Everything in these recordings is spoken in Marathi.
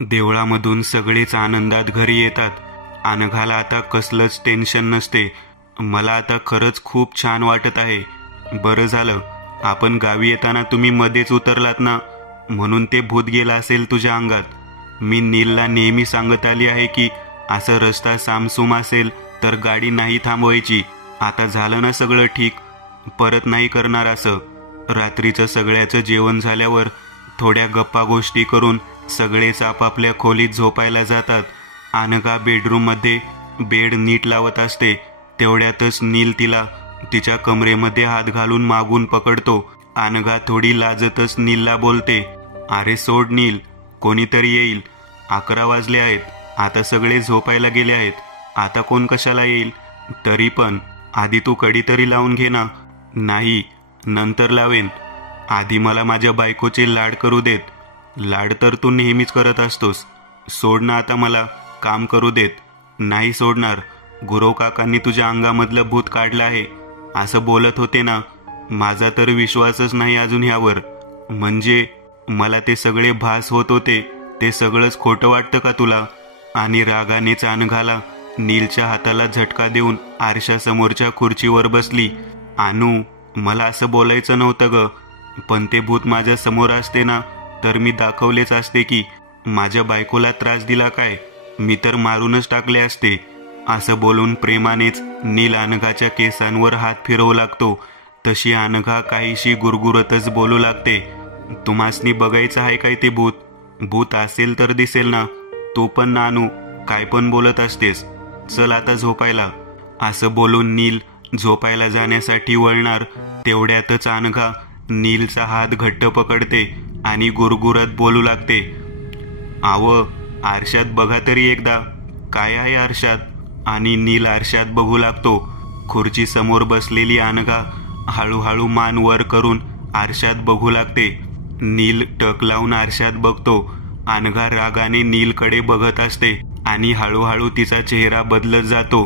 देवळामधून सगळेच आनंदात घरी येतात. अनघाला आता कसलंच टेन्शन नसते. मला आता खरंच खूप छान वाटत आहे. बरं झालं आपण गावी येताना तुम्ही मध्येच उतरलात ना, म्हणून ते भूत गेलं असेल तुझ्या अंगात. मी नीलला नेहमी सांगत आली आहे की असं रस्ता सामसूम असेल तर गाडी नाही थांबवायची. आता झालं ना सगळं ठीक, परत नाही करणार असं. रात्रीचं सगळ्याचं जेवण झाल्यावर थोड्या गप्पा गोष्टी करून सगळेच आपापल्या खोलीत झोपायला जातात. अनघा बेडरूममध्ये बेड नीट लावत असते. तेवढ्यातच नील तिला तिच्या कमरेमध्ये हात घालून मागून पकडतो. अनघा थोडी लाजतच नीलला बोलते, अरे सोड नील, कोणीतरी येईल. 11 वाजले आहेत, आता सगळे झोपायला गेले आहेत, आता कोण कशाला येईल. तरी पण आधी तू कडी तरी लावून घे ना. नाही, नंतर लावेन, आधी मला माझ्या बायकोचे लाड करू देत. लाड तर तू नेहमीच करत असतोस, सोड ना आता, मला काम करू देत. नाही सोडणार, गुरव काकांनी तुझ्या अंगामधलं भूत काढलं आहे असं बोलत होते ना. माझा तर विश्वासच नाही अजून ह्यावर. म्हणजे मला ते सगळे भास होत होते ते सगळंच खोटं वाटतं का तुला. आणि रागानेच अनघाला नीलच्या हाताला झटका देऊन आरशासमोरच्या खुर्चीवर बसली. आणू, मला असं बोलायचं नव्हतं ग, पण ते भूत माझ्या समोर असते ना तर मी दाखवलेच असते की माझ्या बायकोला त्रास दिला काय, मी तर मारूनच टाकले असते. असं बोलून प्रेमानेच नील अनघाच्या केसांवर हात फिरवू लागतो. तशी अनघा काहीशी गुरगुरतच बोलू लागते, तुम्हासनी बघायचं आहे काय ते भूत. भूत असेल तर दिसेल ना, तू पण नानू काय पण बोलत असतेस, चल आता झोपायला. असं बोलून नील झोपायला जाण्यासाठी वळणार तेवढ्यातच अनघा नीलचा हात घट्ट पकडते आणि गुरगुरत बोलू लागते, आव आरशात बघा तरी एकदा, काय आहे आरशात. आणि नील आरशात बघू लागतो. खुर्ची समोर बसलेली अनघा हळूहळू मान वर करून आरशात बघू लागते. नील टक लावून आरशात बघतो. अनघा रागाने नीलकडे बघत असते आणि हळूहळू तिचा चेहरा बदलत जातो.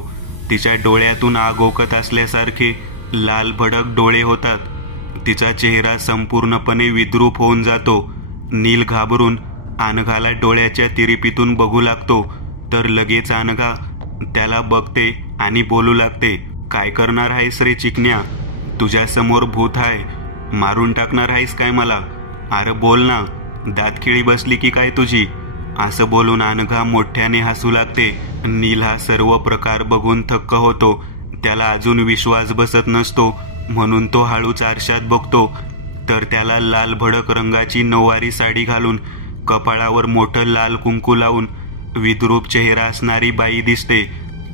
तिच्या डोळ्यातून आग ओकत असल्यासारखे लाल भडक डोळे होतात. तिचा चेहरा संपूर्णपणे विद्रूप होऊन जातो. नील घाबरून अनघाला डोळ्याच्या तिरिपीतून बघू लागतो, तर लगेच अनघा त्याला बघते आणि बोलू लागते, काय करणार आहेस रे चिकन्या, तुझ्या समोर भूत आहे, मारून टाकणार आहेस काय मला. अरे बोल ना, दातखिळी बसली की काय तुझी. असं बोलून अनघा मोठ्याने हसू लागते. नील हा सर्व प्रकार बघून थक्क होतो. त्याला अजून विश्वास बसत नसतो, म्हणून तो हळूच आरशात बघतो तर त्याला लाल भडक रंगाची नऊवारी साडी घालून कपाळावर मोठं लाल कुंकू लावून विद्रूप चेहरा असणारी बाई दिसते.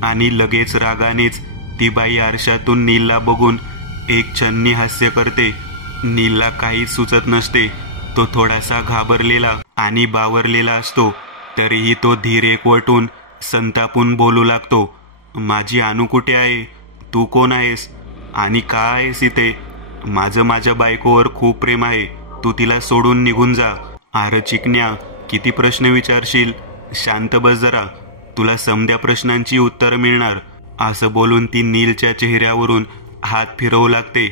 आणि लगेच रागानेच ती बाई आरशातून नीलला बघून एक छन्नी हास्य करते. नीलला काहीच सुचत नसते. तो थोडासा घाबरलेला आणि बावरलेला असतो, तरीही तो धीर एकवटून संतापून बोलू लागतो, माझी अनु कुठे आहे, तू कोण आहेस आणि का आहेस इथे. माझं माझ्या बायकोवर खूप प्रेम आहे, तू तिला सोडून निघून जा. अरे चिकन्या, किती प्रश्न विचारशील, शांत बस जरा, तुला समद्या प्रश्नांची उत्तर मिळणार. असं बोलून ती नीलच्या चेहऱ्यावरून हात फिरवू लागते.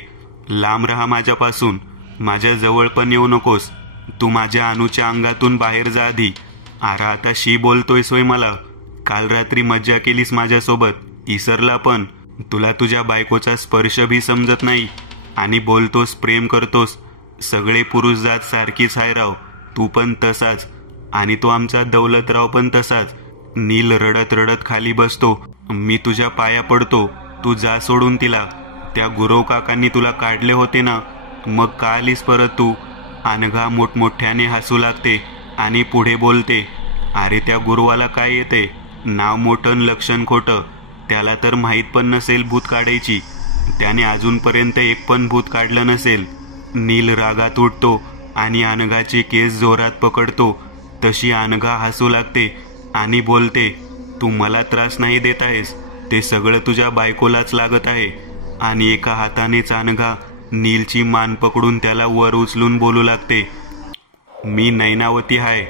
लांब राहा माझ्यापासून, माझ्या जवळ पण येऊ नकोस, तू माझ्या अनुच्या अंगातून बाहेर जा आधी. अरे आता शी बोलतोयस होय मला, काल रात्री मज्जा केलीस माझ्यासोबत, इसरला पण. तुला तुझ्या बायकोचा स्पर्श भी समजत नाही आणि बोलतोस प्रेम करतोस. सगळे पुरुष जात सारखीच आहे राव, तू पण तसाच, आणि तो आमचा दौलतराव पण तसाच. नील रडत रडत खाली बसतो. मी तुझ्या पाया पडतो, तू जा सोडून तिला. त्या गुरव काकांनी तुला काढले होते ना, मग का आलीस परत तू. अनघा मोठमोठ्याने हसू लागते आणि पुढे बोलते, अरे त्या गुरुवाला काय येते, नाव मोठं लक्षण खोटं, त्याला तर माहीत पण नसेल भूत काढायची, त्याने अजूनपर्यंत एक पण भूत काढलं नसेल. नील रागात उठतो आणि अनघाचे केस जोरात पकडतो. तशी अनघा हसू लागते आणि बोलते, तू मला त्रास नाही देत आहेस, ते सगळं तुझ्या बायकोलाच लागत आहे. आणि एका हातानेच अनघा नीलची मान पकडून त्याला वर उचलून बोलू लागते, मी नैनावती आहे,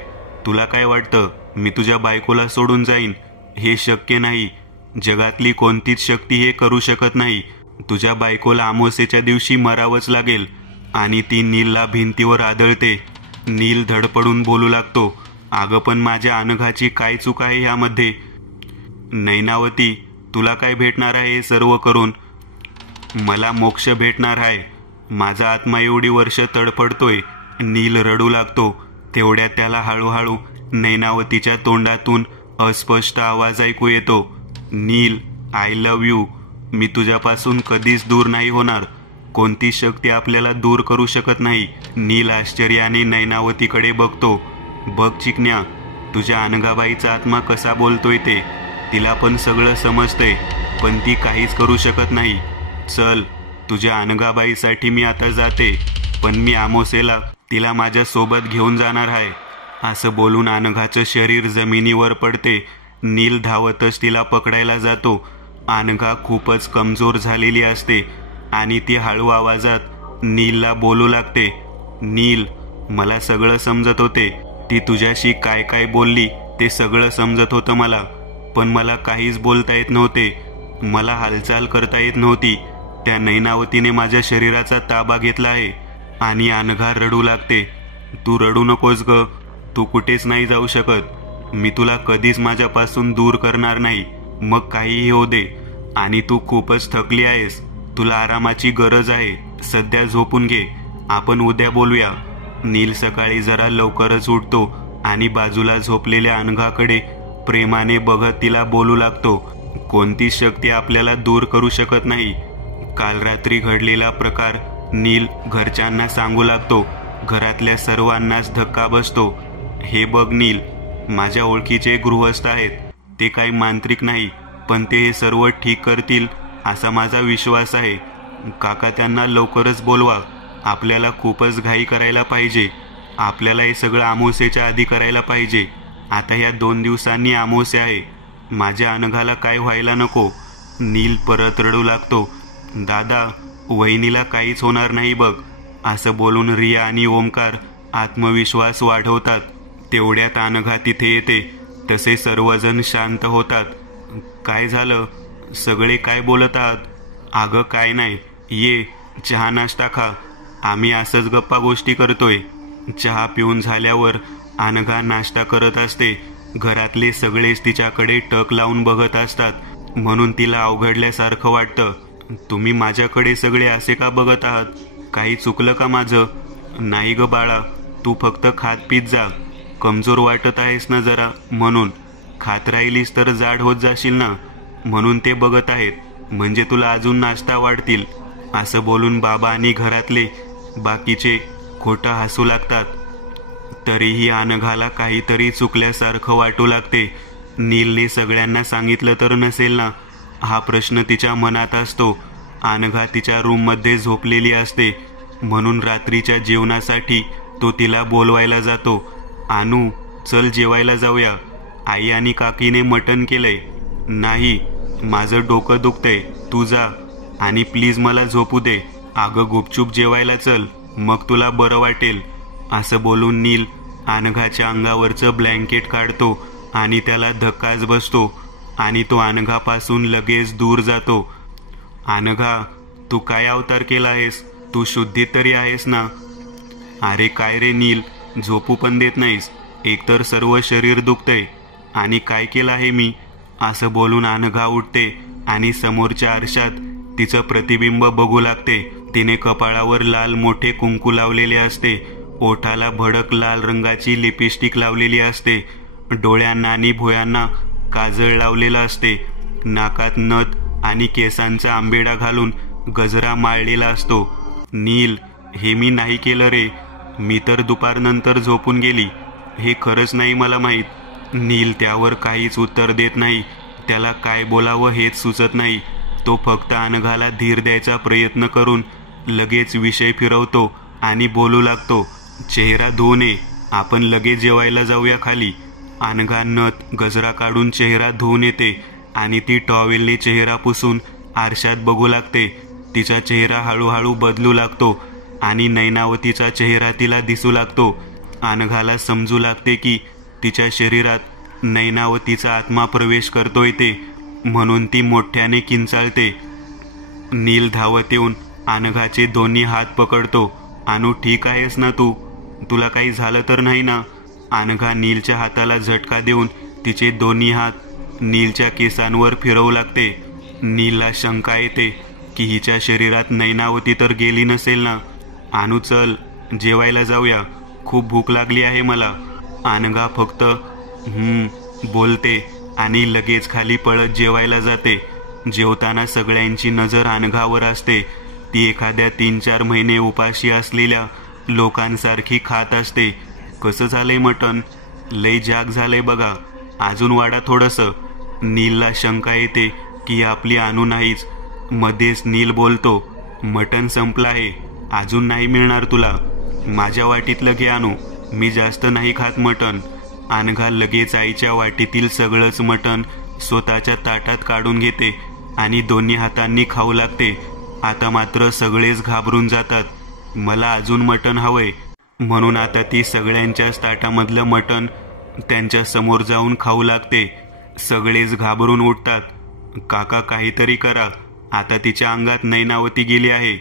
तुला काय वाटतं मी तुझ्या बायकोला सोडून जाईन. हे शक्य नाही, जगातली कोणतीच शक्ती हे करू शकत नाही. तुझ्या बायकोला अमावस्येच्या दिवशी मरावंच लागेल. आणि ती नीलला भिंतीवर आदळते. नील धडपडून बोलू लागतो, अगं पण माझ्या अनघाची काय चूक आहे यामध्ये? नैनावती, तुला काय भेटणार आहे हे सर्व करून? मला मोक्ष भेटणार आहे. माझा आत्मा एवढी वर्ष तडफडतोय. नील रडू लागतो. तेवढ्यात त्याला हळूहळू नैनावतीच्या तोंडातून अस्पष्ट आवाज ऐकू येतो. नील, आय लव्ह यू. मी तुझ्यापासून कधीच दूर नाही होणार. कोणती शक्ती आपल्याला दूर करू शकत नाही. नील आश्चर्याने नैनावतीकडे बघतो. बघ चिकन्या, तुझ्या अनघाबाईचा आत्मा कसा बोलतोय ते. तिला पण सगळं समजतंय, पण ती काहीच करू शकत नाही. चल, तुझ्या अनघाबाईसाठी मी आता जाते, पण मी आमोसेला तिला माझ्या सोबत घेऊन जाणार आहे. असं बोलून अनघाचं शरीर जमिनीवर पडते. नील धावतच तिला पकडायला जातो. अनघा खूपच कमजोर झालेली असते आणि ती हळू आवाजात नीलला बोलू लागते. नील, मला सगळं समजत होते. ती तुझ्याशी काय काय बोलली ते सगळं समजत होतं मला, पण मला काहीच बोलता येत नव्हते. मला हालचाल करता येत नव्हती. त्या नैनावतीने माझ्या शरीराचा ताबा घेतला आहे. आणि अनघा रडू लागते. तू रडू नकोस ग. तू कुठेच नाही जाऊ शकत. मी तुला कधीच माझ्यापासून दूर करणार नाही. मग काहीही होऊ दे. आणि तू खूपच थकली आहेस. तुला आरामाची गरज आहे. सध्या झोपून घे. आपण उद्या बोलूया. नील सकाळी जरा लवकरच उठतो आणि बाजूला झोपलेल्या अनघाकडे प्रेमाने बघत तिला बोलू लागतो. कोणती शक्ती आपल्याला दूर करू शकत नाही. काल रात्री घडलेला प्रकार नील घरच्यांना सांगू लागतो. घरातल्या सर्वांनाच धक्का बसतो. हे बघ नील, माझ्या ओळखीचे गृहस्थ आहेत. ते काही मांत्रिक नाही, पण ते हे सर्व ठीक करतील असा माझा विश्वास आहे. काका, त्यांना लवकरच बोलवा. आपल्याला खूपच घाई करायला पाहिजे. आपल्याला हे सगळं अमावस्येच्या आधी करायला पाहिजे. आता या 2 दिवसांनी अमावस्या आहे. माझ्या अनघाला काय व्हायला नको. नील परत रडू लागतो. दादा, वहिनीला काहीच होणार नाही बघ. असं बोलून रिया आणि ओमकार आत्मविश्वास वाढवतात. तेवढ्यात अनघा तिथे येते. तसे सर्वजण शांत होतात. काय झालं? सगळे काय बोलत आहात? अगं काय नाही, ये चहा नाश्ता खा. आम्ही असंच गप्पा गोष्टी करतोय. चहा पिऊन झाल्यावर अनघा नाश्ता करत असते. घरातले सगळेच तिच्याकडे टक लावून बघत असतात, म्हणून तिला अवघडल्यासारखं वाटतं. तुम्ही माझ्याकडे सगळे असे का बघत आहात? काही चुकलं का माझं? नाही ग बाळा, तू फक्त खात पीत जा. कमजोर वाटत आहेस ना जरा, म्हणून. खात राहिलीस तर जाड होत जाशील ना, म्हणून ते बघत आहेत. म्हणजे तुला अजून नाश्ता वाढतील. असं बोलून बाबा आणि घरातले बाकीचे खोटं हसू लागतात. तरीही अनघाला काहीतरी चुकल्यासारखं वाटू लागते. नीलने सगळ्यांना सांगितलं तर नसेल ना, हा प्रश्न तिच्या मनात असतो. अनघा तिच्या रूममध्ये झोपलेली असते, म्हणून रात्रीच्या जेवणासाठी तो तिला बोलवायला जातो. आणू, चल जेवायला जाऊया. आई आणि काकीने मटण केलंय. नाही, माझं डोकं दुखतंय. तू जा आणि प्लीज मला झोपू दे. अगं गुपचूप जेवायला चल, मग तुला बरं वाटेल. असं बोलून नील अनघाच्या अंगावरचं ब्लँकेट काढतो आणि त्याला धक्काच बसतो आणि तो अनघापासून लगेच दूर जातो. अनघा, तू काय अवतार केला आहेस? तू शुद्धीत तरी आहेस ना? अरे काय रे नील, झोपू पण देत नाहीस. एकतर सर्व शरीर दुखतंय आणि काय केलं आहे मी? असं बोलून अनघा उठते आणि समोरच्या आरशात तिचं प्रतिबिंब बघू लागते. तिने कपाळावर लाल मोठे कुंकू लावलेले असते. ओठाला भडक लाल रंगाची लिपस्टिक लावलेली असते. डोळ्यांना आणि भुयांना काजळ लावलेला असते. नाकात नथ आणि केसांचा आंबेडा घालून गजरा माळलेला असतो. नील, हे मी नाही केलं रे. मी तर दुपारनंतर झोपून गेली. हे खरंच नाही मला माहीत. नील त्यावर काहीच उत्तर देत नाही. त्याला काय बोलावं हेच सुचत नाही. तो फक्त अनघाला धीर द्यायचा प्रयत्न करून लगेच विषय फिरवतो आणि बोलू लागतो. चेहरा धुवून ये. आपण लगेच जेवायला जाऊया खाली. अनघा नथ गजरा काढून चेहरा धुवून येते आणि ती टॉवेलने चेहरा पुसून आरशात बघू लागते. तिचा चेहरा हळूहळू बदलू लागतो आणि नैनावतीचा चेहरा तिला दिसू लागतो. अनघाला समजू लागते की तिच्या शरीरात नैनावतीचा आत्मा प्रवेश करतोय ते, म्हणून ती मोठ्याने किंचाळते. नील धावत येऊन अनघाचे दोन्ही हात पकडतो. अनु, ठीक आहेस ना तू? तुला काही झालं तर नाही ना? अनघा नीलच्या हाताला झटका देऊन तिचे दोन्ही हात नीलच्या केसांवर फिरवू लागते. नीलला शंका येते की हिच्या शरीरात नैनावती तर गेली नसेल ना. आणू चल, जेवायला जाऊया, खूप भूक लागली आहे मला. अनघा फक्त बोलते आणि लगेच खाली पळत जेवायला जाते. जेवताना सगळ्यांची नजर अनघावर असते. ती एखाद्या 3-4 महिने उपाशी असलेल्या लोकांसारखी खात असते. कसं झालंय मटण? लय जाग झालंय बघा, अजून वाढा थोडंसं. नीलला शंका येते की आपली आणू नाहीच. मध्येच नील बोलतो, मटण संपलं आहे, अजून नाही मिळणार तुला. माझ्या वाटीतलं घे आणू, मी जास्त नाही खात मटण. अनघा लगेच आईच्या वाटीतील सगळंच मटण स्वतःच्या ताटात काढून घेते आणि दोन्ही हातांनी खाऊ लागते. आता मात्र सगळेच घाबरून जातात. मला अजून मटण हवंय म्हणून आता ती सगळ्यांच्याच ताटामधलं मटण त्यांच्या समोर जाऊन खाऊ लागते. सगळेच घाबरून उठतात. काका काहीतरी करा, आता तिच्या अंगात नैनावती गेली आहे.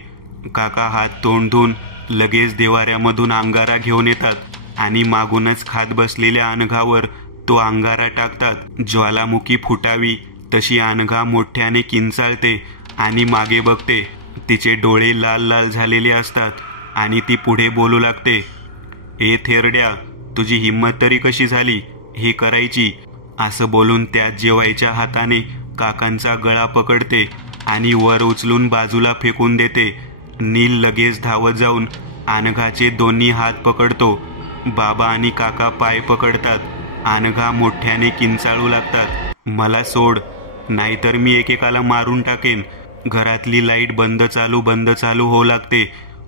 काका हात तोंड धुवून लगेच देवाऱ्यामधून अंगारा घेऊन येतात आणि मागूनच खात बसलेल्या अनघावर तो अंगारा टाकतात. ज्वालामुखी फुटावी तशी अनघा मोठ्याने किंचाळते आणि मागे बघते. तिचे डोळे लाल लाल झालेले असतात आणि ती पुढे बोलू लागते, ए थेरड्या, तुझी हिंमत तरी कशी झाली हे करायची? असं बोलून त्याच जेवायच्या हाताने काकांचा गळा पकडते आणि वर उचलून बाजूला फेकून देते. नील लगेच धावत जाऊन अनघाचे दोन्ही हात पकडतो. बाबा आणि काका पाय पकडतात. अनघा मोठ्याने किंचाळू लागतात, मला सोड, नाहीतर मी एकेकाला मारून टाकेन. घरातली लाईट बंद चालू होऊ लागते.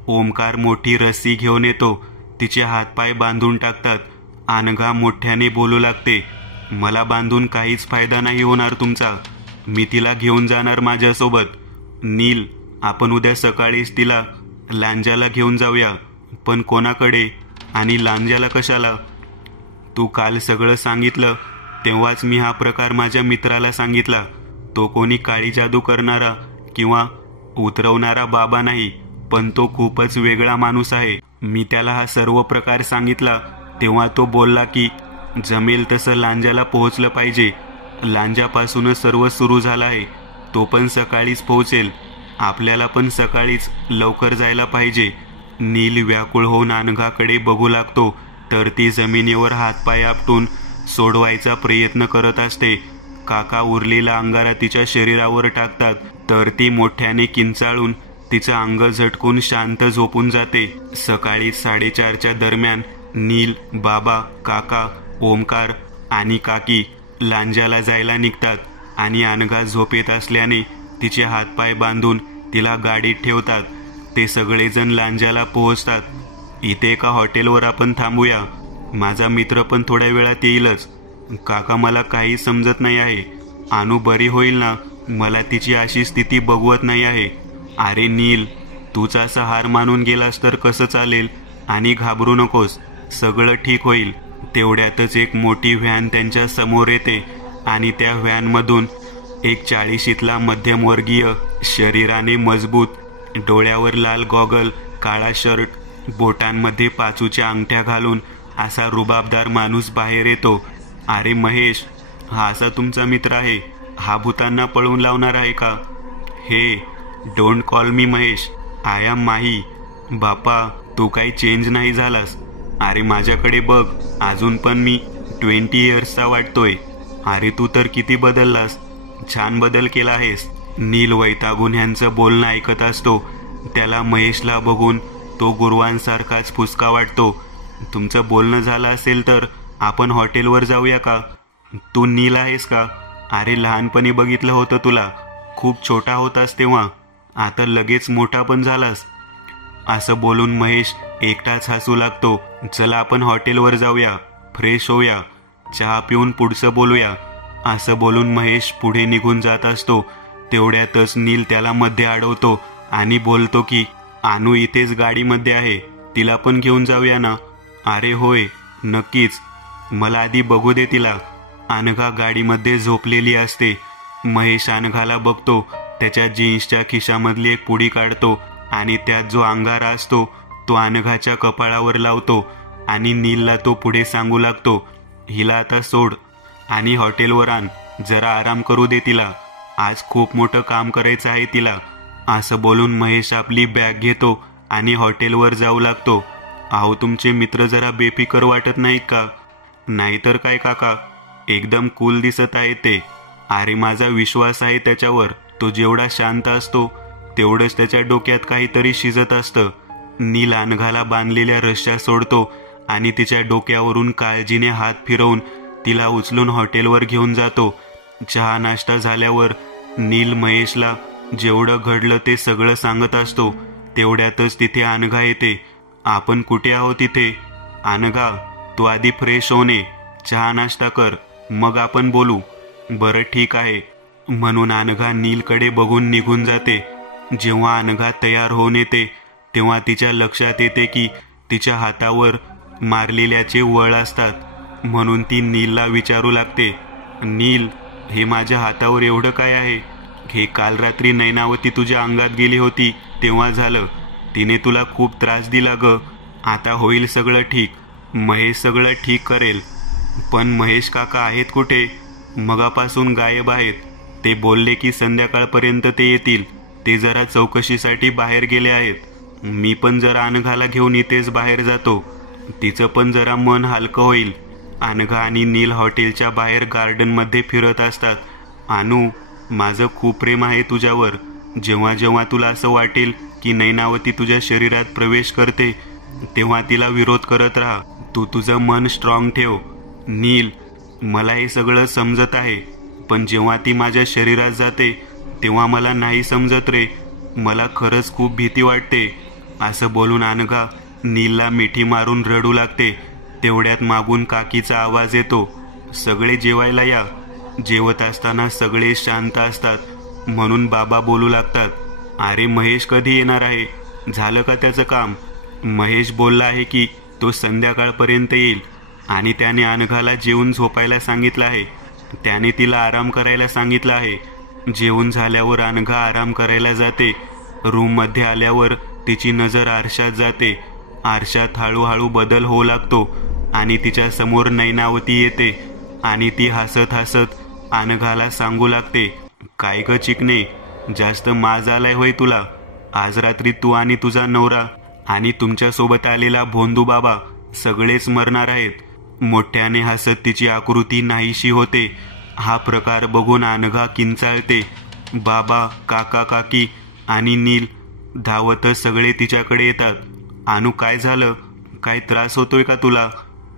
ओमकार मोठी रस्सी घेऊन येतो. तिचे हातपाय बांधून टाकतात. अनघा मोठ्याने बोलू लागते, मला बांधून काहीच फायदा नाही होणार तुमचा, मी तिला घेऊन जाणार माझ्यासोबत. नील, आपण उद्या सकाळीच तिला लांजाला घेऊन जाऊया. पण कोणाकडे आणि लांजाला कशाला? तू काल सगळं सांगितलं तेव्हाच मी हा प्रकार माझ्या मित्राला सांगितला. तो कोणी काळी जादू करणारा किंवा उतरवणारा बाबा नाही, पण तो खूपच वेगळा माणूस आहे. मी त्याला हा सर्व प्रकार सांगितला तेव्हा तो बोलला की जमेल तसं लांजाला पोहोचलं पाहिजे. लांजापासूनच सर्व सुरू झालं आहे. तो पण सकाळीच पोहोचेल. आपल्याला पण सकाळीच लवकर जायला पाहिजे. नील व्याकुळ होऊन अनघाकडे बघू लागतो तर ती जमिनीवर हातपाय आपटून सोडवायचा प्रयत्न करत असते. काका उरलेला अंगारा तिच्या शरीरावर टाकतात तर ती मोठ्याने किंचाळून तिचं अंग झटकून शांत झोपून जाते. सकाळी 4:30च्या दरम्यान नील, बाबा, काका, ओमकार आणि काकी लांजाला जायला निघतात आणि अनघा झोपेत असल्याने तिचे हातपाय बांधून तिला गाडीत ठेवतात. ते सगळेजण लांजाला पोहोचतात. इथे एका हॉटेलवर आपण थांबूया, माझा मित्र पण थोड्या वेळात येईलच. काका, मला काही समजत नाही आहे. आणू बरी होईल ना? मला तिची अशी स्थिती बघवत नाही आहे. अरे नील, तूच असा हार मानून गेलास तर कसं चालेल? आणि घाबरू नकोस, सगळं ठीक होईल. तेवढ्यातच एक मोठी व्हॅन त्यांच्या समोर येते आणि त्या व्हॅनमधून एक 40शीतला मध्यमवर्गीय, शरीराने मजबूत, डोळ्यावर लाल गॉगल, काळा शर्ट, बोटांमध्ये पाचूच्या अंगठ्या घालून असा रुबाबदार माणूस बाहेर येतो. अरे महेश, हा असा तुमचा मित्र आहे? हा भूतांना पळवून लावणार आहे का? Hey, don't call me Mahesh, I am Mahi. बापा, तू काही चेंज नाही झालास. अरे माझ्याकडे बघ, अजून पण मी 20 इयर्सचा वाटतोय. अरे तू तर किती बदललास, छान बदल केला आहेस. नील वैतागून ह्यांचं बोलणं ऐकत असतो. त्याला महेशला बघून तो गुरुवांसारखाच फुसका वाटतो. तुमचं बोलणं झालं असेल तर आपण हॉटेलवर जाऊया का? तू नील आहेस का? अरे लहानपणी बघितलं होतं तुला, खूप छोटा होतास तेव्हा, आता लगेच मोठा पण झालास. असं बोलून महेश एकटाच हसू लागतो. चला आपण हॉटेलवर जाऊया, फ्रेश होऊया, चहा पिऊन पुढचं बोलूया. असं बोलून महेश पुढे निघून जात असतो. तेवढ्यातच नील त्याला मध्ये अडवतो आणि बोलतो की आणू इथेच गाडीमध्ये आहे, तिला पण घेऊन जाऊया ना? अरे होय, नक्कीच, मला आधी बघू दे तिला. अनघा गाडीमध्ये झोपलेली असते. महेश अनघाला बघतो. त्याच्या जीन्सच्या खिशामधली एक पुडी काढतो आणि त्यात जो अंगारा असतो तो अनघाच्या कपाळावर लावतो आणि नीलला तो पुढे सांगू लागतो, हिला आता सोड आणि हॉटेलवर आण, जरा आराम करू दे तिला, आज खूप मोठं काम करायचं आहे तिला. असं बोलून महेश आपली बॅग घेतो आणि हॉटेलवर जाऊ लागतो. अहो, तुमचे मित्र जरा बेफिकर वाटत नाहीत का? नाहीतर काय काका, एकदम कूल दिसत आहे ते. अरे माझा विश्वास आहे त्याच्यावर. तो जेवढा शांत असतो तेवढंच त्याच्या डोक्यात काहीतरी शिजत असतं. नील अनघाला बांधलेल्या रश्श्या सोडतो आणि तिच्या डोक्यावरून काळजीने हात फिरवून तिला उचलून हॉटेलवर घेऊन जातो. चहा नाश्ता झाल्यावर नील महेशला जेवढं घडलं ते सगळं सांगत असतो. तेवढ्यातच तिथे अनघा येते. आपण कुठे आहोत तिथे? अनघा, तू आधी फ्रेश होणे, चहा नाश्ता कर, मग आपण बोलू. बरं ठीक आहे, म्हणून अनघा नीलकडे बघून निघून जाते. जेव्हा अनघा तयार होऊन येते तेव्हा तिच्या लक्षात येते की तिच्या हातावर मारलेल्याचे वळ असतात. म्हणून ती नीलला विचारू लागते, नील, हे माझ्या हातावर एवढं काय आहे? हे काल रात्री नैनावती तुझ्या अंगात गेली होती तेव्हा झालं. तिने तुला खूप त्रास दिला ग. आता होईल सगळं ठीक, महेश सगळं ठीक करेल. पण महेश काका आहेत कुठे? मगापासून गायब आहेत. ते बोलले की संध्याकाळपर्यंत ते येतील. ते जरा चौकशीसाठी बाहेर गेले आहेत. मी पण जरा अनघाला घेऊन इथेच बाहेर जातो, तिचं पण जरा मन हलकं होईल. अनघा आणि नील हॉटेलच्या बाहेर गार्डनमध्ये फिरत असतात. अनु, माझं खूप प्रेम आहे तुझ्यावर. जेव्हा जेव्हा तुला असं वाटेल की नैनावती तुझ्या शरीरात प्रवेश करते तेव्हा तिला विरोध करत राहा. तू तुझं मन स्ट्रॉंग ठेव. नील, मला हे सगळं समजत आहे, पण जेव्हा ती माझ्या शरीरात जाते तेव्हा मला नाही समजत रे. मला खरंच खूप भीती वाटते. असं बोलून अनघा नीलला मिठी मारून रडू लागते. तेवढ्यात मागून काकीचा आवाज येतो, सगळे जेवायला या. जेवत असताना सगळे शांत असतात म्हणून बाबा बोलू लागतात, अरे महेश कधी येणार आहे? झालं का त्याचं काम? महेश बोलला आहे की तो संध्याकाळपर्यंत येईल आणि त्याने अनघाला जेवून झोपायला सांगितलं आहे. त्याने तिला आराम करायला सांगितलं आहे. जेवून झाल्यावर अनघा आराम करायला जाते. रूममध्ये आल्यावर तिची नजर आरशात जाते. आरशात हळूहळू बदल होऊ लागतो आणि तिच्या समोर नैनावती येते आणि ती हसत हसत अनघाला सांगू लागते, काय ग चिकणे, जास्त माज आलाय होय तुला? आज रात्री तू आणि तुझा नवरा आणि तुमच्यासोबत आलेला भोंदू बाबा सगळेच मरणार आहेत. मोठ्याने हसत तिची आकृती नाहीशी होते. हा प्रकार बघून अनघा किंचाळते. बाबा, काका, काकी आणि नील धावतच सगळे तिच्याकडे येतात. अनु, काय झालं? काय त्रास होतोय का तुला?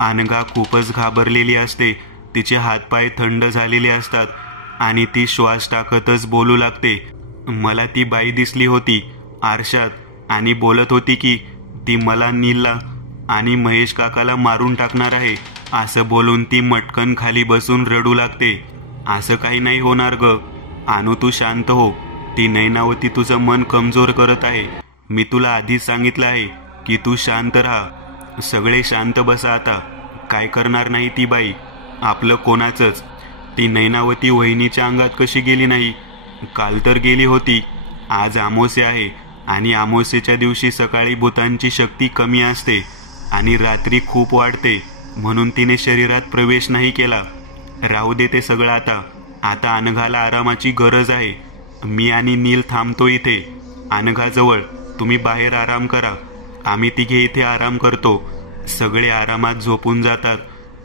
अनघा खूपच घाबरलेली असते. तिचे हातपाय थंड झालेले असतात आणि ती श्वास टाकतच बोलू लागते, मला ती बाई दिसली होती आरशात आणि बोलत होती की ती मला, नीलला आणि महेश काकाला मारून टाकणार आहे. असं बोलून ती मटकन खाली बसून रडू लागते. असं काही नाही होणार ग. अनु, तू शांत हो. ती नैनावती तुझं मन कमजोर करत आहे. मी तुला आधीच सांगितलं आहे की तू शांत राहा. सगळे शांत बसा आता. काय करणार नाही ती बाई, आपलं कोणाचंच. ती नैनावती वहिनीच्या अंगात कशी गेली नाही? काल तर गेली होती. आज अमावास्या आहे आणि अमावास्येच्या दिवशी सकाळी भूतांची शक्ती कमी असते आणि रात्री खूप वाढते, म्हणून तिने शरीरात प्रवेश नाही केला. राहू दे ते सगळं आता. आता अनघाला आरामाची गरज आहे. मी आणि नील थांबतो इथे अनघाजवळ. तुम्ही बाहेर आराम करा. आम्ही तिघे इथे आराम करतो. सगळे आरामात झोपून जातात.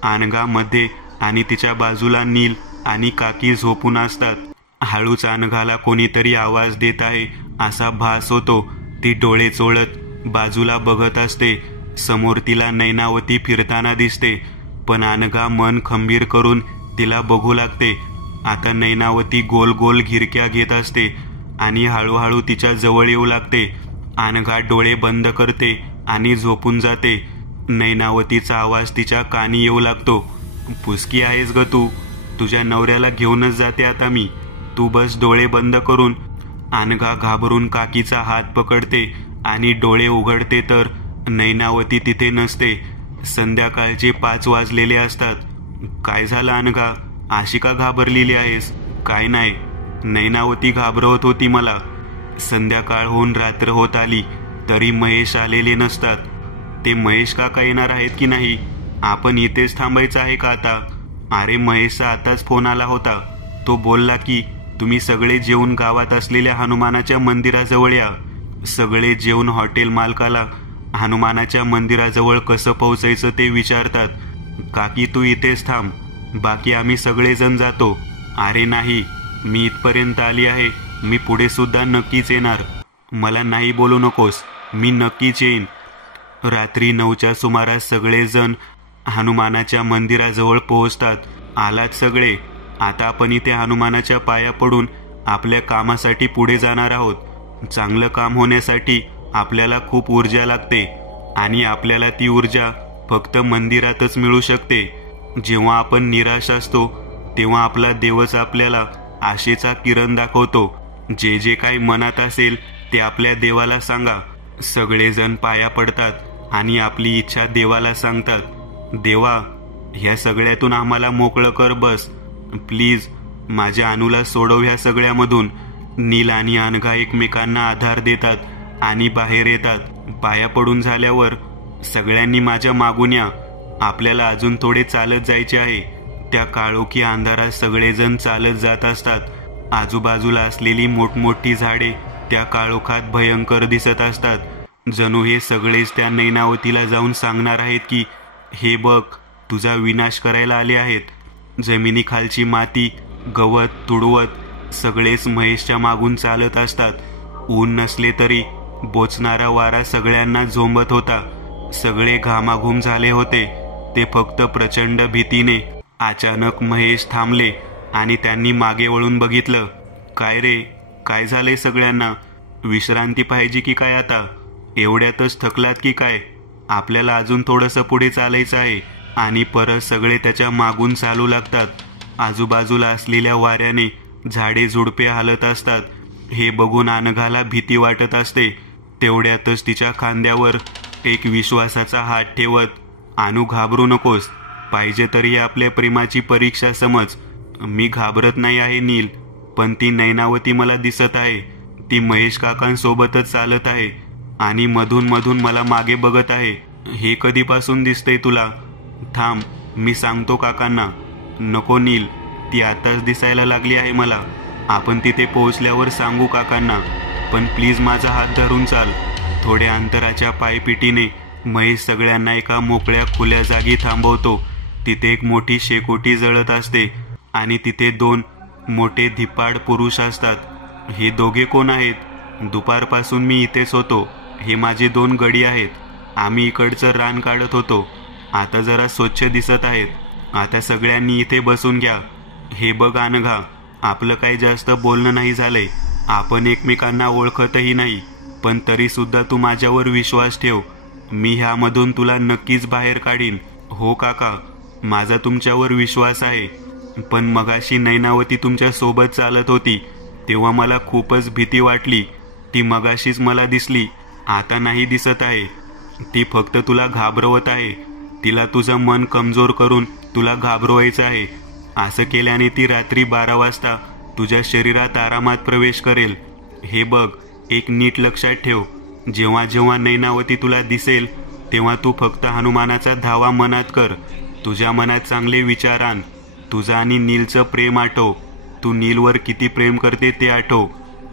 अनघा मध्ये आणि तिच्या बाजूला नील आणि काकी झोपून असतात. हळूच अनघाला कोणीतरी आवाज देत आहे असा भास होतो. ती डोळे चोळत बाजूला बघत असते. समोर तिला नैनावती फिरताना दिसते, पण अनघा मन खंबीर करून तिला बघू लागते. आता नैनावती गोल गोल घिरक्या घेत असते आणि हळूहळू तिच्या जवळ येऊ लागते. अनघा डोळे बंद करते आणि झोपून जाते. नैनावतीचा आवाज तिच्या कानी येऊ लागतो, पुसकी आहेस ग तू? तुझ्या नवऱ्याला घेऊनच जाते आता मी. तू बस डोळे बंद करून. अनघा घाबरून काकीचा हात पकडते आणि डोळे उघडते तर नैनावती तिथे नसते. संध्याकाळचे 5 वाजलेले असतात. काय झालं अनघा? अशी का घाबरलेली आहेस? काय नाही. नैनावती घाबरवत होती मला. संध्याकाळ होऊन रात्र होत आली तरी महेश आलेले नसतात. ते महेश काका येणार आहेत की नाही? आपण इथेच थांबायचं आहे का आता? अरे महेशचा आताच फोन आला होता. तो बोलला की तुम्ही सगळे जेवून गावात असलेल्या हनुमानाच्या मंदिराजवळ या. सगळे जेवून हॉटेल मालकाला हनुमानाच्या मंदिराजवळ कसं पोहोचायचं ते विचारतात. काकी तू इथेच थांब, बाकी आम्ही सगळेजण जातो. अरे नाही, मी इथपर्यंत आली आहे, मी पुढे सुद्धा नक्कीच येणार. मला नाही बोलू नकोस, मी नक्कीच येईन. रात्री 9च्या सुमारास सगळेजण हनुमानाच्या मंदिराजवळ पोहोचतात. आलात सगळे. आता आपण इथे हनुमानाच्या पाया पडून आपल्या कामासाठी पुढे जाणार आहोत. चांगलं काम होण्यासाठी आपल्याला खूप ऊर्जा लागते आणि आपल्याला ती ऊर्जा फक्त मंदिरातच मिळू शकते. जेव्हा आपण निराश असतो तेव्हा आपला देवच आपल्याला आशेचा किरण दाखवतो. जे जे काही मनात असेल ते आपल्या देवाला सांगा. सगळेजण पाया पडतात आणि आपली इच्छा देवाला सांगतात. देवा, ह्या सगळ्यातून आम्हाला मोकळं कर बस प्लीज. माझ्या अनुला सोडव ह्या सगळ्यामधून. नील आणि अनघा एकमेकांना आधार देतात आणि बाहेर येतात. पाया पडून झाल्यावर सगळ्यांनी माझ्या मागून या. आपल्याला अजून थोडे चालत जायचे आहे. त्या काळोखी अंधारात सगळेजण चालत जात असतात. आजूबाजूला असलेली मोठमोठी झाडे त्या काळोखात भयंकर दिसत असतात. जणू हे सगळेच त्या नैनावतीला जाऊन सांगणार आहेत की हे बघ, तुझा विनाश करायला आले आहेत. जमिनीखालची माती, गवत तुडवत सगळेच महेशच्या मागून चालत असतात. ऊन नसले तरी बोचणारा वारा सगळ्यांना झोंबत होता. सगळे घामाघूम झाले होते. ते फक्त प्रचंड भीतीने. अचानक महेश थांबले आणि त्यांनी मागे वळून बघितलं. काय रे, काय झाले सगळ्यांना? विश्रांती पाहिजे की काय आता? एवढ्यातच थकलात की काय? आपल्याला अजून थोडंसं पुढे चालायचं आहे. आणि परत सगळे त्याच्या मागून चालू लागतात. आजूबाजूला असलेल्या वाऱ्याने झाडे झुडपे हालत असतात. हे बघून अनघाला भीती वाटत असते. तेवढ्यातच तिच्या खांद्यावर एक विश्वासाचा हात ठेवत, अनु घाबरू नकोस, पाहिजे तरी आपल्या प्रेमाची परीक्षा समज. मी घाबरत नाही आहे नील, पण ती नैनावती मला दिसत आहे. ती महेश काकांसोबतच चालत आहे आणि मधून मधून मला मागे बघत आहे. हे कधीपासून दिसतंय तुला? थांब, मी सांगतो काकांना. नको नील, ती आताच दिसायला लागली आहे मला. आपण तिथे पोहोचल्यावर सांगू काकांना, पण प्लीज माझा हात धरून चाल. थोड्या अंतराच्या पायपिटीने महेश सगळ्यांना एका मोकळ्या खुल्या जागी थांबवतो. तिथे एक मोठी शेकोटी जळत असते आणि तिथे 2 मोठे धिप्पाड पुरुष असतात. हे दोघे कोण आहेत? दुपारपासून मी इथेच होतो. हे माझे 2 गडी आहेत. आम्ही इकडचं रान काढत होतो. आता जरा स्वच्छ दिसत आहेत. आता सगळ्यांनी इथे बसून घ्या. हे बघ अनघा, आपलं काही जास्त बोलणं नाही झालंय. आपण एकमेकांना ओळखतही नाही, पण तरी सुद्धा तू माझ्यावर विश्वास ठेव. मी ह्यामधून तुला नक्कीच बाहेर काढीन. हो काका, माझा तुमच्यावर विश्वास आहे. पण मगाशी नैनावती तुमच्या सोबत चालत होती तेव्हा मला खूपच भीती वाटली. ती मगाशीच मला दिसली, आता नाही दिसत आहे. ती फक्त तुला घाबरवत आहे. तिला तुझं मन कमजोर करून तुला घाबरवायचं आहे. असं केल्याने ती रात्री 12 वाजता तुझ्या शरीरात आरामात प्रवेश करेल. हे बघ, एक नीट लक्षात ठेव. जेव्हा जेव्हा नैनावती तुला दिसेल तेव्हा तू फक्त हनुमानाचा धावा मनात कर. तुझ्या मनात चांगले विचार आण. तुझं आणि नीलचं प्रेम आठव. तू नीलवर किती प्रेम करते ते आठव.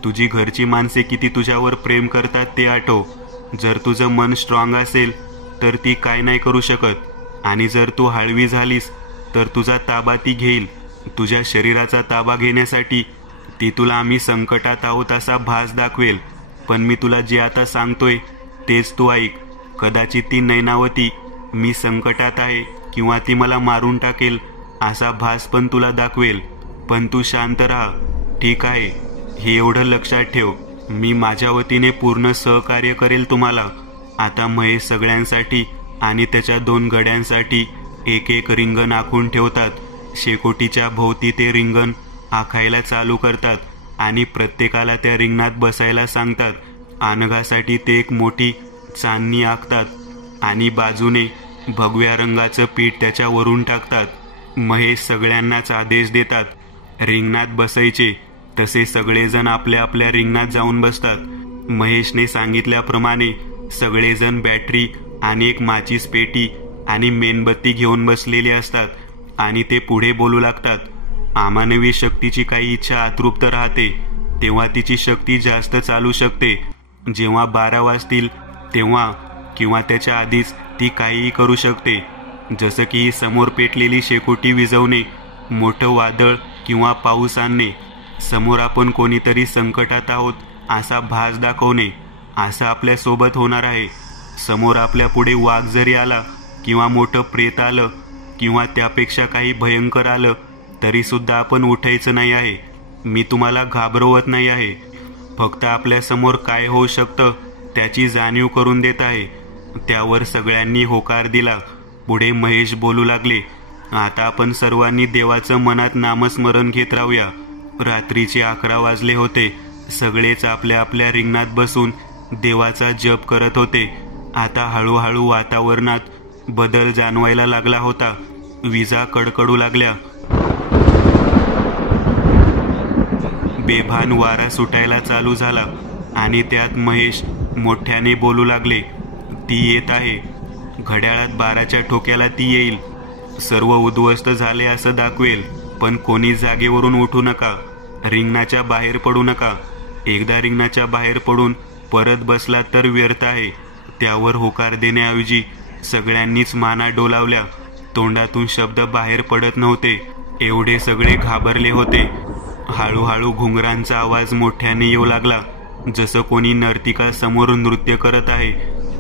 तुझी घरची माणसे किती तुझ्यावर प्रेम करतात ते आठव. जर तुझं मन स्ट्रॉंग असेल तर ती काय नाही करू शकत. आणि जर तू हळवी झालीस तर तुझा ताबा ती घेईल. तुझ्या शरीराचा ताबा घेण्यासाठी ती तुला आम्ही संकटात आहोत असा भास दाखवेल. पण मी तुला जे आता सांगतोय तेच तू ऐक. कदाचित ती नैनावती मी संकटात आहे किंवा ती मला मारून टाकेल असा भास पण तुला दाखवेल. पण तू शांत राहा, ठीक आहे? हे एवढं लक्षात ठेव. मी माझ्या वतीने पूर्ण सहकार्य करेल तुम्हाला. आता महेश सगळ्यांसाठी आणि त्याच्या 2 गड्यांसाठी एक एक रिंगण आखून ठेवतात. शेकोटीच्या भोवती ते रिंगण आखायला चालू करतात आणि प्रत्येकाला त्या रिंगणात बसायला सांगतात. अनघासाठी ते एक मोठी चांदणी आखतात आणि बाजूने भगव्या रंगाचं पीठ त्याच्यावरून टाकतात. महेश सगळ्यांनाच आदेश देतात रिंगणात बसायचे. तसे सगळेजण आपल्या आपल्या रिंगणात जाऊन बसतात. महेशने सांगितल्याप्रमाणे सगळेजण बॅटरी आणि एक माचीस पेटी आणि मेणबत्ती घेऊन बसलेले असतात आणि ते पुढे बोलू लागतात. अमानवी शक्तीची काही इच्छा अतृप्त राहते तेव्हा तिची शक्ती जास्त चालू शकते. जेव्हा 12 वाजतील तेव्हा किंवा त्याच्या आधीच ती काहीही करू शकते. जसं की समोर पेटलेली शेकोटी विझवणे, मोठं वादळ किंवा पाऊस आणणे, समोर आपण कोणीतरी संकटात आहोत असा भास दाखवणे. असं आपल्या सोबत होणार आहे. समोर आपल्या पुढे वाघ जरी आला किंवा मोठं प्रेत आलं किंवा त्यापेक्षा काही भयंकर आलं तरी सुद्धा आपण उठायचं नाही आहे. मी तुम्हाला घाबरवत नाही आहे, फक्त आपल्या समोर काय होऊ शकतं त्याची जाणीव करून देत आहे. त्यावर सगळ्यांनी होकार दिला. पुढे महेश बोलू लागले, आता आपण सर्वांनी देवाचं मनात नामस्मरण घेत राहूया. रात्रीचे 11 वाजले होते. सगळेच आपल्या आपल्या रिंगणात बसून देवाचा जप करत होते. आता हळूहळू वातावरणात बदल जाणवायला लागला होता. विजा कडकडू लागल्या. बेभान वारा सुटायला चालू झाला आणि त्यात महेश मोठ्याने बोलू लागले, ती येत आहे. घड्याळात 12च्या ठोक्याला ती येईल. सर्व उद्ध्वस्त झाले असं दाखवेल, पण कोणी जागेवरून उठू नका. रिंगणाच्या बाहेर पडू नका. एकदा रिंगणाच्या बाहेर पडून परत बसला तर व्यर्थ आहे. त्यावर होकार देण्याऐवजी सगळ्यांनीच माना डोलावल्या. तोंडातून शब्द बाहेर पडत नव्हते. एवढे सगळे घाबरले होते. हळूहळू घुंगरांचा आवाज मोठ्याने येऊ लागला, जसं कोणी नर्तिका समोर नृत्य करत आहे.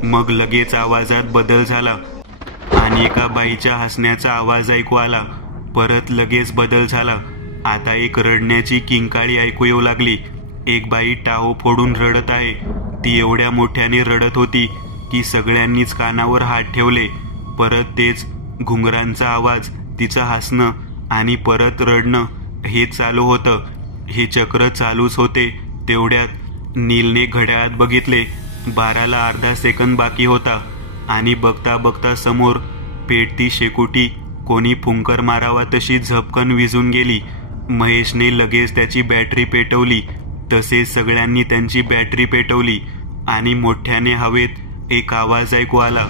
मग लगेच आवाजात बदल झाला आणि एका बाईच्या हसण्याचा आवाज ऐकू आला. परत लगेच बदल झाला. आता एक रडण्याची किंकाळी ऐकू येऊ लागली. एक बाई टाहो फोडून रडत आहे. ती एवढ्या मोठ्याने रडत होती की सगळ्यांनीच कानावर हात ठेवले. परत तेच घुंगरांचा आवाज, तिचं हसणं आणि परत रडणं हे चालू होतं. हे चक्र चालूच होते. तेवढ्यात नीलने घड्याळात बघितले. 12ला अर्धा सेकंद बाकी होता आणि बघता बघता समोर पेटती शेकोटी कोणी फुंकर मारावा तशी झपकन विझून गेली. महेशने लगेच त्याची बॅटरी पेटवली. तसेच सगळ्यांनी त्यांची बॅटरी पेटवली आणि मोठ्याने हवेत एक आवाज ऐकू आला,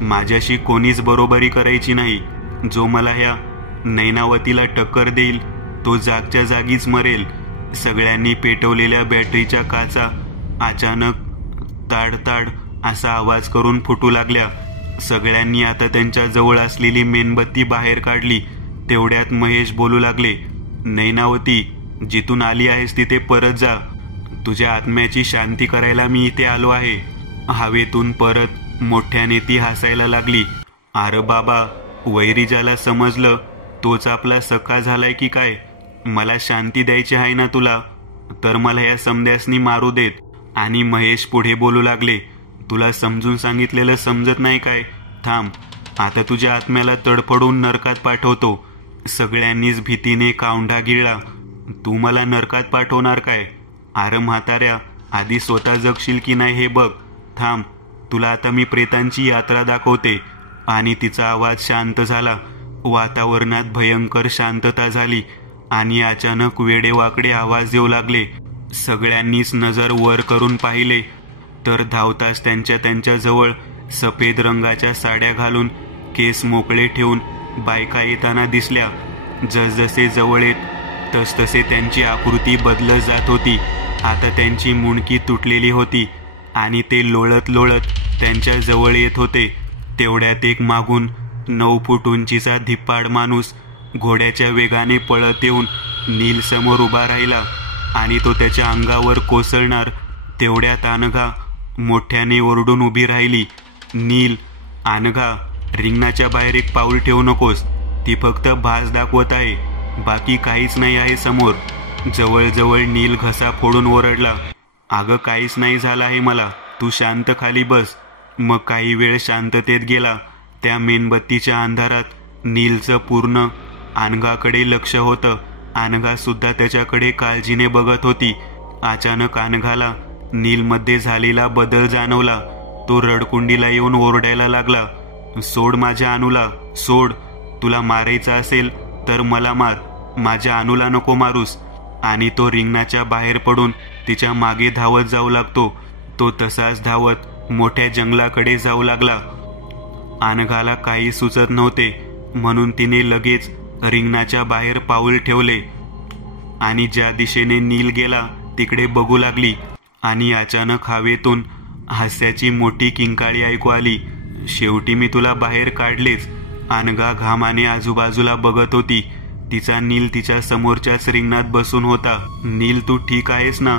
माझ्याशी कोणीच बरोबरी करायची नाही. जो मला ह्या नैनावतीला टक्कर देईल तो जागच्या जागीच मरेल. सगळ्यांनी पेटवलेल्या बॅटरीच्या काचा अचानक ताडताड असा आवाज करून फुटू लागल्या. सगळ्यांनी आता त्यांच्या जवळ असलेली मेणबत्ती बाहेर काढली. तेवढ्यात महेश बोलू लागले, नैनावती, जिथून आली आहेस तिथे परत जा. तुझ्या आत्म्याची शांती करायला मी इथे आलो आहे. हवेतून परत मोठ्याने ती हसायला लागली. अरे बाबा, वैरी ज्याला समजलं तोच आपला सखा झालाय की काय? मला शांती द्यायची आहे ना तुला, तर मला या समद्यासनी मारू देत. आणि महेश पुढे बोलू लागले, तुला समजून सांगितलेलं समजत नाही काय? थांब, आता तुझ्या आत्म्याला तडफडून नरकात पाठवतो. सगळ्यांनीच भीतीने कावंढा गिळला. तू मला नरकात पाठवणार काय? अरे म्हाताऱ्या, आधी स्वतः जगशील की नाही हे बघ. थांब, तुला आता मी प्रेतांची यात्रा दाखवते. आणि तिचा आवाज शांत झाला. वातावरणात भयंकर शांतता झाली आणि अचानक वेडेवाकडे आवाज येऊ लागले. सगळ्यांनीच नजर वर करून पाहिले तर धावताच त्यांच्या जवळ सफेद रंगाच्या साड्या घालून केस मोकळे ठेवून बायका येताना दिसल्या. जसजसे जवळ येत तसतसे त्यांची आकृती बदलत जात होती. आता त्यांची मुंडकी तुटलेली होती आणि ते लोळत लोळत त्यांच्या जवळ येत होते. तेवढ्यात एक मागून 9 फूट उंचीचा धिप्पाड माणूस घोड्याच्या वेगाने पळत येऊन नील समोर उभा राहिला आणि तो त्याच्या अंगावर कोसळणार. तेवढ्यात अनघा मोठ्याने ओरडून उभी राहिली, नील, अनघा, रिंगणाच्या बाहेर एक पाऊल ठेवू नकोस. ती फक्त भास दाखवत आहे, बाकी काहीच नाही आहे समोर. जवळजवळ नील घसा फोडून ओरडला, अगं काहीच नाही झालं आहे मला, तू शांत खाली बस. मग काही वेळ शांततेत गेला. त्या मेणबत्तीच्या अंधारात नीलचं पूर्ण अनघाकडे लक्ष होतं. अनघा सुद्धा त्याच्याकडे काळजीने बघत होती. अचानक अनघाला नीलमध्ये झालेला बदल जाणवला. तो रडकुंडीला येऊन ओरडायला लागला, सोड माझ्या अनुला, सोड. तुला मारायचं असेल तर मला मार, माझ्या अनुला नको मारूस. आणि तो रिंगणाच्या बाहेर पडून तिच्या मागे धावत जाऊ लागतो. तो तसाच धावत मोठ्या जंगलाकडे जाऊ लागला. अनघाला काही सुचत नव्हते, म्हणून तिने लगेच रिंगणाच्या बाहेर पाऊल ठेवले आणि ज्या दिशेने नील गेला तिकडे बघू लागली. आणि अचानक हवेतून हास्याची मोठी किंकाळी ऐकू आली. शेवटी मी तुला बाहेर काढलेच. अनघा घामाने आजूबाजूला बघत होती. तिचा नील तिच्या समोरच्याच रिंगणात बसून होता. नील, तू ठीक आहेस ना?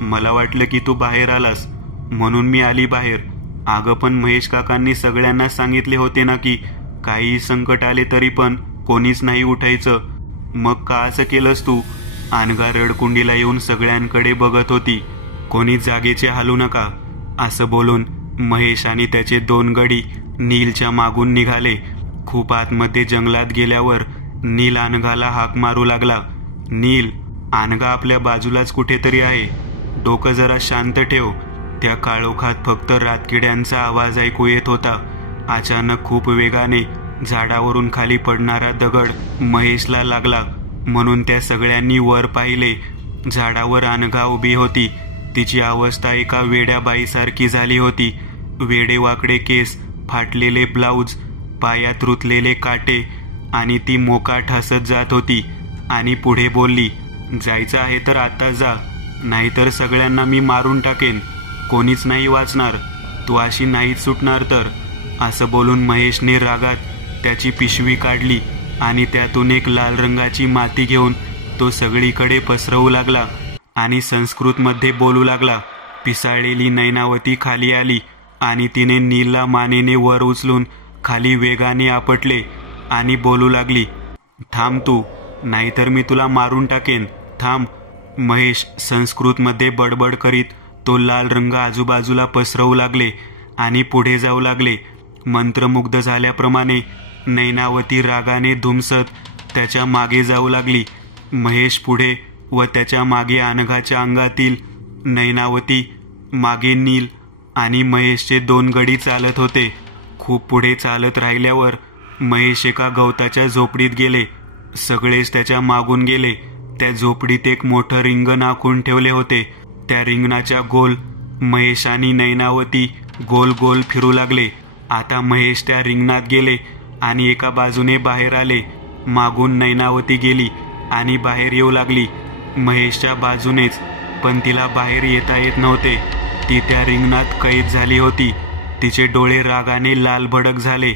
मला वाटलं की तू बाहेर आलास म्हणून मी आली बाहेर. अगं पण महेश काकांनी सगळ्यांना सांगितले होते ना की काही संकट आले तरी पण कोणीच नाही उठायचं. मग का असं केलंस तू? अनघा रडकुंडीला येऊन सगळ्यांकडे बघत होती. कोणी जागेचे हालू नका असं बोलून महेश आणि त्याचे 2 गडी नीलच्या मागून निघाले. खूप आतमध्ये जंगलात गेल्यावर नील अनघाला हाक मारू लागला. नील, अनघा आपल्या बाजूलाच कुठेतरी आहे. डोकं जरा शांत ठेव. त्या काळोखात फक्त रातकिड्यांचा आवाज ऐकू येत होता. अचानक खूप वेगाने झाडावरून खाली पडणारा दगड महेशला लागला, म्हणून त्या सगळ्यांनी वर पाहिले. झाडावर अनघा उभी होती. तिची अवस्था एका वेड्या बाईसारखी झाली होती. वेडेवाकडे केस, फाटलेले ब्लाऊज, पायात रुतलेले काटे आणि ती मोकाट हसत जात होती आणि पुढे बोलली, जायचं आहे तर आता जा, नाहीतर सगळ्यांना मी मारून टाकेन. कोणीच नाही वाचणार. तू अशी नाहीच सुटणार तर. असं बोलून महेशने रागात त्याची पिशवी काढली आणि त्यातून एक लाल रंगाची माती घेऊन तो सगळीकडे पसरवू लागला आणि संस्कृतमध्ये बोलू लागला. पिसाळलेली नैनावती खाली आली आणि तिने नीलला मानेने वर उचलून खाली वेगाने आपटले आणि बोलू लागली, थांब तू, नाहीतर मी तुला मारून टाकेन. थांब. महेश संस्कृतमध्ये बडबड करीत तो लाल रंग आजूबाजूला पसरवू लागले आणि पुढे जाऊ लागले. मंत्रमुग्ध झाल्याप्रमाणे नैनावती रागाने धुमसत त्याच्या मागे जाऊ लागली. महेश पुढे व त्याच्या मागे अनघाच्या अंगातील नैनावती, मागे नील आणि महेशचे 2 गडी चालत होते. खूप पुढे चालत राहिल्यावर महेश एका गवताच्या झोपडीत गेले. सगळेच त्याच्या मागून गेले. त्या झोपडीत एक मोठं रिंगण आखून ठेवले होते. त्या रिंगणाच्या गोल महेश आणि नैनावती गोल गोल फिरू लागले. आता महेश त्या रिंगणात गेले आणि एका बाजूने बाहेर आले. मागून नैनावती गेली आणि बाहेर येऊ लागली महेशच्या बाजूनेच, पण तिला बाहेर येता येत नव्हते. ती त्या रिंगणात कैद झाली होती. तिचे डोळे रागाने लाल भडक झाले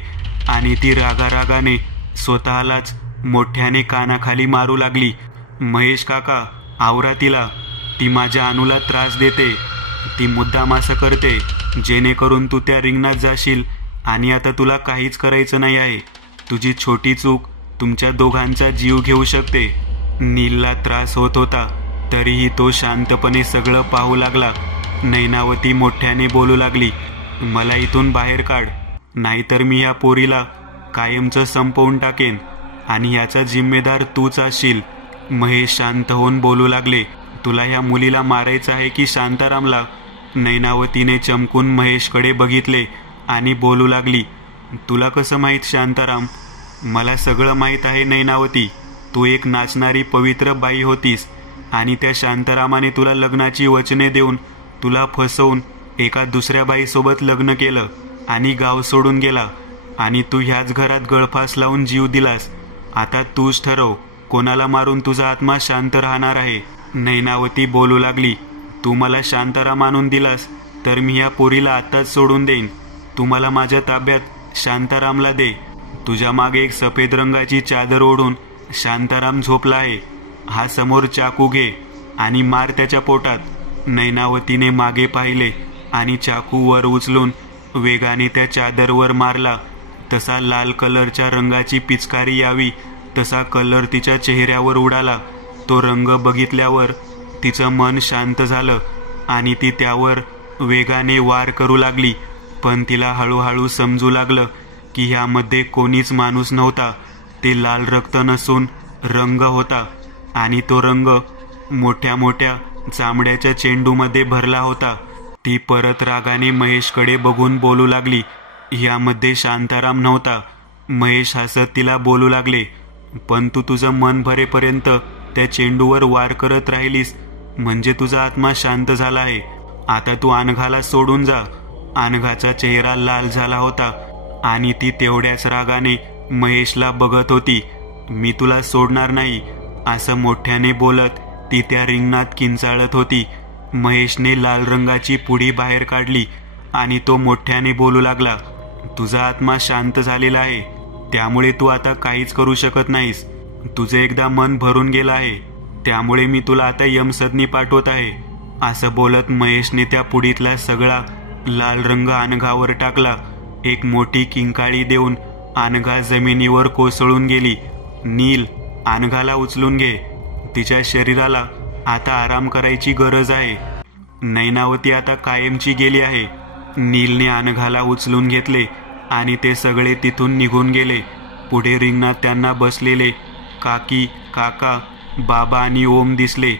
आणि ती रागारागाने स्वतःलाच मोठ्याने कानाखाली मारू लागली. महेश काका, आवरा तिला. ती माझ्या अनुला त्रास देते. ती मुद्दाम असं करते जेणेकरून तू त्या रिंगणात जाशील आणि आता तुला काहीच करायचं नाही आहे. तुझी छोटी चूक तुमच्या दोघांचा जीव घेऊ शकते. नीलला त्रास होत होता तरीही तो शांतपणे सगळं पाहू लागला. नैनावती मोठ्याने बोलू लागली, मला इथून बाहेर काढ, नाहीतर मी ह्या पोरीला कायमचं संपवून टाकेन आणि याचा जिम्मेदार तूच असशील. महेश शांत होऊन बोलू लागले, तुला ह्या मुलीला मारायचं आहे की शांतारामला? नैनावतीने चमकून महेशकडे बघितले आणि बोलू लागली, तुला कसं माहीत शांताराम? मला सगळं माहीत आहे नैनावती. तू एक नाचणारी पवित्र बाई होतीस आणि त्या शांतारामाने तुला लग्नाची वचने देऊन तुला फसवून एका दुसऱ्या बाईसोबत लग्न केलं आणि गाव सोडून गेला आणि तू ह्याच घरात गळफास लावून जीव दिलास. आता तूच ठरव कोणाला मारून तुझा आत्मा शांत राहणार आहे. नैनावती बोलू लागली, तू मला शांताराम आणून दिलास तर मी ह्या पोरीला आताच सोडून देईन. तू मला माझ्या ताब्यात शांतारामला दे. तुझ्या मागे एक सफेद रंगाची चादर ओढून शांताराम झोपला आहे. हा समोर चाकू घे आणि मार त्याच्या पोटात. नैनावतीने मागे पाहिले आणि चाकू वर उचलून वेगाने त्या चादरवर मारला. तसा लाल कलरच्या रंगाची पिचकारी यावी तसा कलर तिच्या चेहऱ्यावर उडाला. तो रंग बघितल्यावर तिचं मन शांत झालं आणि ती त्यावर वेगाने वार करू लागली. पण तिला हळूहळू समजू लागलं की ह्यामध्ये कोणीच माणूस नव्हता. ते लाल रक्त नसून रंग होता आणि तो रंग मोठ्या मोठ्या चामड्याच्या चेंडूमध्ये भरला होता. ती परत रागाने महेशकडे बघून बोलू लागली, ह्यामध्ये शांताराम नव्हता. महेश हसत तिला बोलू लागले, पण तू तुझं मन भरेपर्यंत त्या चेंडूवर वार करत राहिलीस म्हणजे तुझा आत्मा शांत झाला आहे. आता तू अनघाला सोडून जा. अनघाचा चेहरा लाल झाला होता आणि ती तेवढ्याच रागाने महेशला बघत होती. मी तुला सोडणार नाही असं मोठ्याने बोलत ती त्या रिंगणात किंचाळत होती. महेशने लाल रंगाची पुडी बाहेर काढली आणि तो मोठ्याने बोलू लागला, तुझा आत्मा शांत झालेला आहे, त्यामुळे तू आता काहीच करू शकत नाहीस. तुझं एकदा मन भरून गेलं आहे, त्यामुळे मी तुला आता यमसदनी पाठवत आहे. असं बोलत महेशने त्या पुडीतला सगळा लाल रंग अनघावर टाकला. एक मोठी किंकाळी देऊन अनघा जमिनीवर कोसळून गेली. नील, अनघाला उचलून घे, तिच्या शरीराला आता आराम करायची गरज आहे. नैनावती आता कायमची गेली आहे. नीलने अनघाला उचलून घेतले आणि ते सगळे तिथून निघून गेले. पुढे रिंगणात त्यांना बसलेले काकी, काका, बाबा आणि ओम दिसले.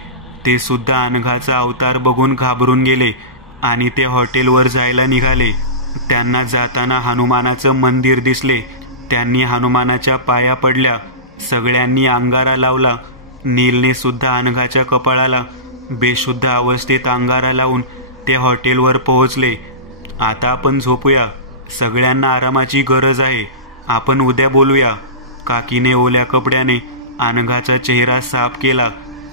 ते सुद्धा अनघाचा अवतार बघून घाबरून गेले आणि ते हॉटेलवर जायला निघाले. त्यांना जाताना हनुमानाचं मंदिर दिसले. त्यांनी हनुमानाच्या पाया पडल्या. सगळ्यांनी अंगारा लावला. नीलने सुद्धा अनघाच्या कपाळाला बेशुद्ध अवस्थेत अंगारा लावून ते हॉटेलवर पोहोचले. आता आपण झोपूया, सगळ्यांना आरामाची गरज आहे, आपण उद्या बोलूया. काकीने ओल्या कपड्याने अनघाचा चेहरा साफ केला.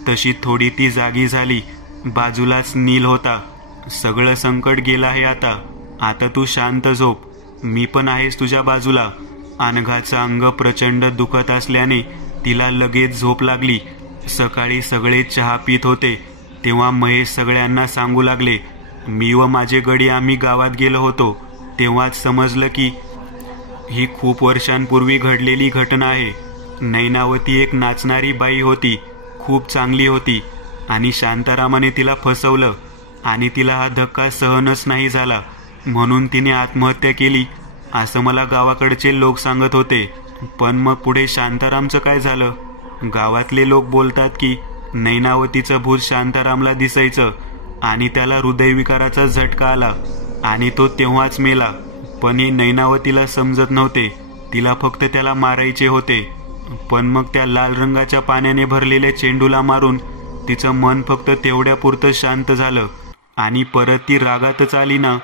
तशी थोडी ती जागी झाली. बाजूलाच नील होता. सगळं संकट गेलं आहे आता, आता तू शांत झोप, मी पण आहेस तुझ्या बाजूला. अनघाचं अंग प्रचंड दुखत असल्याने तिला लगेच झोप लागली. सकाळी सगळे चहा पित होते तेव्हा महेश सगळ्यांना सांगू लागले, मी व माझे गडी आम्ही गावात गेलो होतो तेव्हाच समजलं की ही खूप वर्षांपूर्वी घडलेली घटना आहे. नैनावती एक नाचणारी बाई होती, खूप चांगली होती आणि शांतारामाने तिला फसवलं आणि तिला हा धक्का सहनच नाही झाला म्हणून तिने आत्महत्या केली असं मला गावाकडचे लोक सांगत होते. पण मग पुढे शांतारामचं काय झालं? गावातले लोक बोलतात की नैनावतीचं भूत शांतारामला दिसायचं आणि त्याला हृदयविकाराचा झटका आला आणि तो तेव्हाच मेला. पण हे नैनावतीला समजत नव्हते, तिला फक्त त्याला मारायचे होते. पण मग त्या लाल रंगाच्या पाण्याने भरलेल्या चेंडूला मारून तिचं मन फक्त तेवढ्यापुरतं शांत झालं आणि परत ती रागातच आली ना.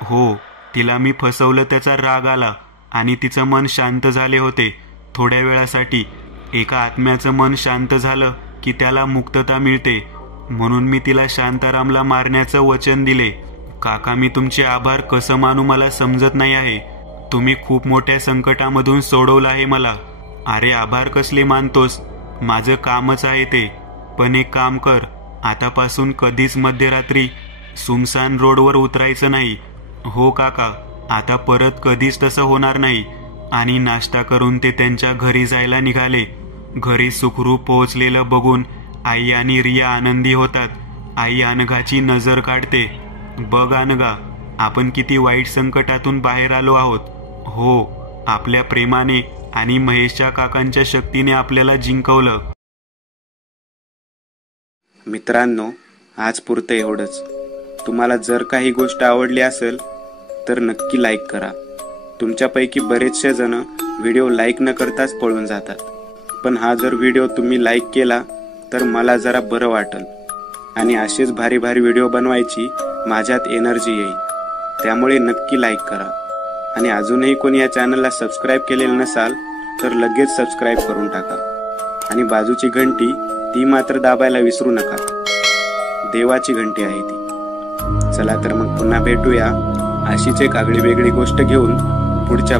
हो, तिला मी फसवलं त्याचा राग आला आणि तिचं मन शांत झाले होते थोड्या वेळासाठी. एका आत्म्याचं मन शांत झालं की त्याला मुक्तता मिळते, म्हणून मी तिला शांतारामला मारण्याचं वचन दिले. काका, मी तुमचे आभार कसं मानू मला समजत नाही आहे. तुम्ही खूप मोठ्या संकटामधून सोडवलं आहे मला. अरे आभार कसले मानतोस, माझं कामच आहे ते. पण एक काम कर, आतापासून कधीच मध्यरात्री सुमसान रोडवर उतरायचं नाही. हो काका, आता परत कधीच तसं होणार नाही. आणि नाश्ता करून ते त्यांच्या घरी जायला निघाले. घरी सुखरूप पोहोचलेलं बघून आई आणि रिया आनंदी होतात. आई अनघाची नजर काढते. बघ अनघा, आपण किती वाईट संकटातून बाहेर आलो आहोत. हो, आपल्या प्रेमाने आणि महेशच्या काकांच्या शक्तीने आपल्याला जिंकवलं. मित्रांनो, आज पुरतं एवढंच. तुम्हाला जर काही गोष्ट आवडली असेल तर नक्की लाईक करा. तुमच्यापैकी बरेचसे जण व्हिडिओ लाईक न करताच पळून जातात, पण हा जर व्हिडिओ तुम्ही लाईक केला तर मला जरा बरं वाटेल आणि असेच भारी भारी व्हिडिओ बनवायची माझ्यात एनर्जी येईल. त्यामुळे नक्की लाईक करा. आणि अजूनही कोणी या चॅनलला सबस्क्राईब केलेलं नसाल तर लगेच सबस्क्राईब करून टाका. आणि बाजूची घंटी ती मात्र दाबायला विसरू नका, देवाची घंटी आहे ती. चला तर मग पुन्हा भेटूया अशीच एक आगळी वेगळी गोष्ट घेऊन पुढच्या